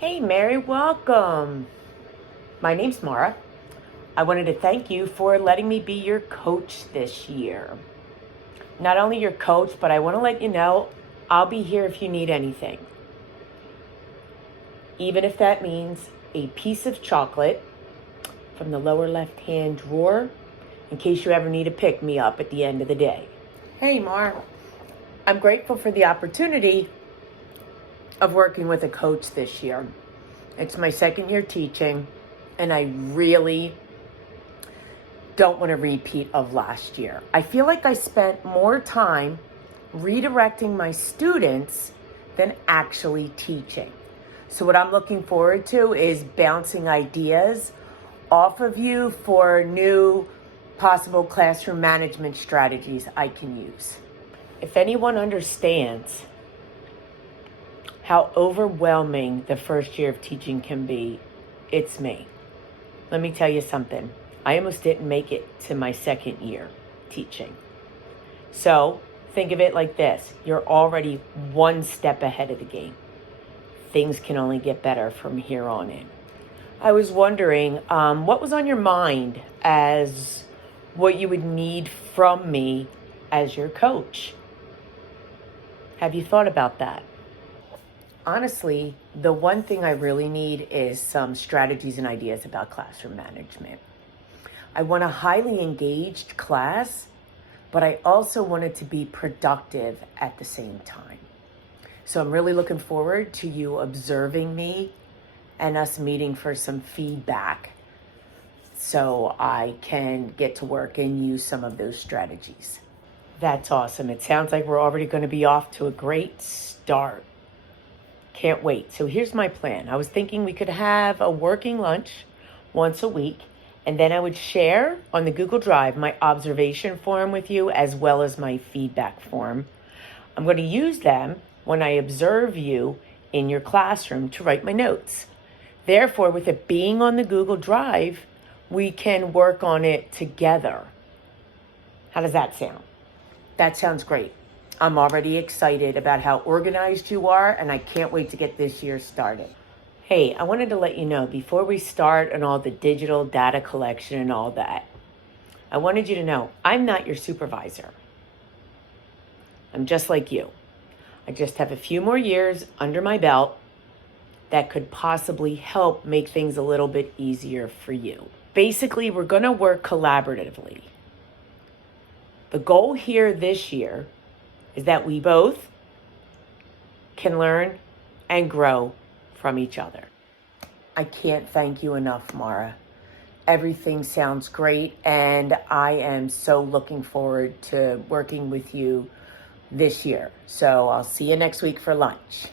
Hey, Mary, welcome. My name's Mara. I wanted to thank you for letting me be your coach this year. Not only your coach, but I want to let you know I'll be here if you need anything. Even if that means a piece of chocolate from the lower left-hand drawer in case you ever need to pick me up at the end of the day. Hey, Mara. I'm grateful for the opportunity of working with a coach this year. It's my second year teaching, and I really don't want a repeat of last year. I feel like I spent more time redirecting my students than actually teaching. So what I'm looking forward to is bouncing ideas off of you for new possible classroom management strategies I can use. If anyone understands how overwhelming the first year of teaching can be, it's me. Let me tell you something. I almost didn't make it to my second year teaching. So think of it like this. You're already one step ahead of the game. Things can only get better from here on in. I was wondering what was on your mind as what you would need from me as your coach. Have you thought about that? Honestly, the one thing I really need is some strategies and ideas about classroom management. I want a highly engaged class, but I also want it to be productive at the same time. So I'm really looking forward to you observing me and us meeting for some feedback so I can get to work and use some of those strategies. That's awesome. It sounds like we're already going to be off to a great start. Can't wait. So here's my plan. I was thinking we could have a working lunch once a week, and then I would share on the Google Drive my observation form with you as well as my feedback form. I'm going to use them when I observe you in your classroom to write my notes. Therefore, with it being on the Google Drive, we can work on it together. How does that sound? That sounds great. I'm already excited about how organized you are, and I can't wait to get this year started. Hey, I wanted to let you know before we start on all the digital data collection and all that, I wanted you to know I'm not your supervisor. I'm just like you. I just have a few more years under my belt that could possibly help make things a little bit easier for you. Basically, we're going to work collaboratively. The goal here this year is that we both can learn and grow from each other. I can't thank you enough, Mara. Everything sounds great, and I am so looking forward to working with you this year. So I'll see you next week for lunch.